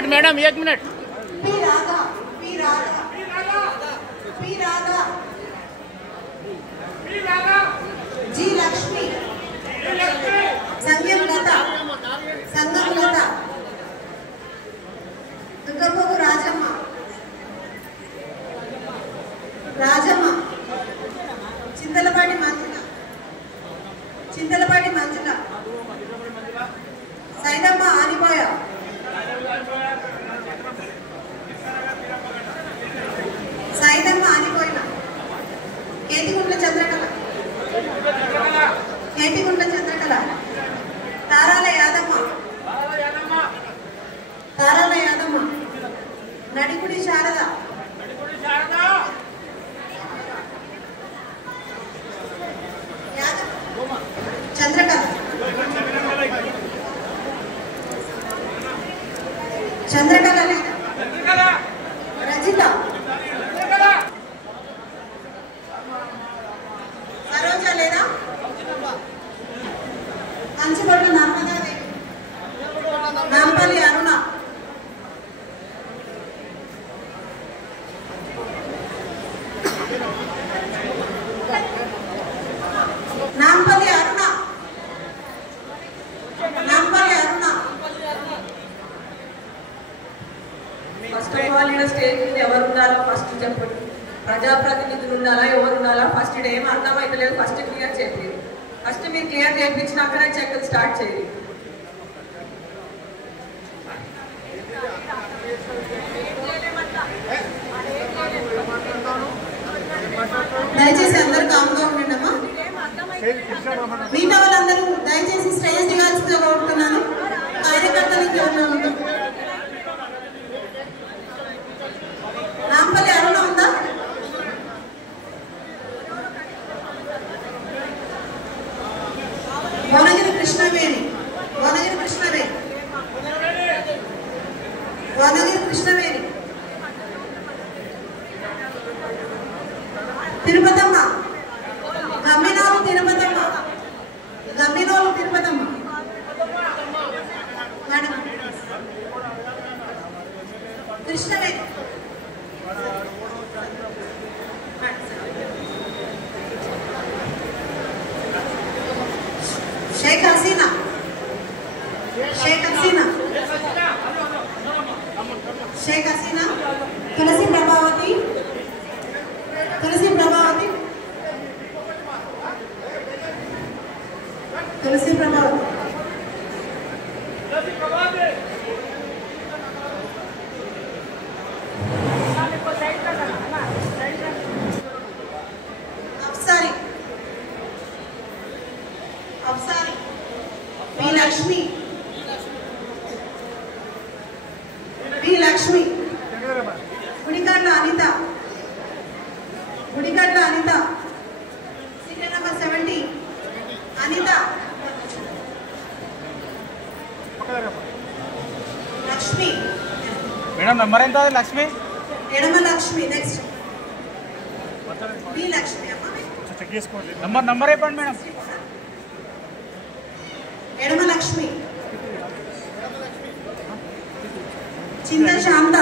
Minute madam, 1 minute. P Radha, P Radha, P Radha, P Radha, G Lakshmi, Sangam Latha, Sangam Latha, Durgababu Rajamma, Rajamma, Chintalapati Manjula, Chintalapati Manjula, Saidamma आनिपोया, सैदम्मा आनिपोयिना, केतिगुंड्ल चंद्रकला, केतिगुंड्ल चंद्रकला, ताराल यादम्मा, ताराल यादम्मा, नडिगुडी शारदा, चंद्रकला, चंद्रकला लेदा, रजिता, सरोजा लेदा, Kanchabotta Narmada Devi, Nampalli Aruna, Nampalli Aruna, Nampalli Aruna. First of all ఇక్కడ స్టేజ్ మీద ఎవరు ఉండాలో ఫస్ట్ చెప్పండి. ప్రజాప్రతినిధులు ఉండాలా, ఎవరు ఉండాలా? ఫస్ట్ ఇక్కడ ఏం అర్థమైతలేదు, ఫస్ట్ క్లియర్ చేయలేదు. ఫస్ట్ మీరు క్లియర్ చేయించినాకనే చెక్కులు స్టార్ట్ చేయాలి. దయచేసి అందరూ కామ్గా ఉండండి అమ్మా. మిగతా వాళ్ళందరూ దయచేసి స్టేజ్ దిగాల్సిందిగా కోరుతున్నాను. కార్యకర్తలు ఇంకెవరన్నా ఉంటాం. నాంపల్లి అరుణ ఉందా? Vanagiri Krishnaveni, Vanagiri Krishnaveni, Vanagiri Krishnaveni, Tirupatamma, Gamminolu Tirupatamma, Gamminolu Tirupatamma madam, Krishnaveni, Sheikh Haseena, Sheikh Haseena, Sheikh Haseena, Tulasi Prabhavathi, Tulasi Prabhavathi, Tulasi Prabhavathi, Afsari, Afsari, B Lakshmi, B Lakshmi, Gudigadda Anitha, Gudigadda Anitha, serial number 70, Anitha, Lakshmi, madam number ఎంత లక్ష్మి? ఎడమ లక్ష్మి, నెక్స్ట్ బి లక్ష్మి అమ్మ, చెక్ చేసుకోండి. నంబర్ చెప్పండి మేడం. ఎడమ లక్ష్మి, చింత శాంత,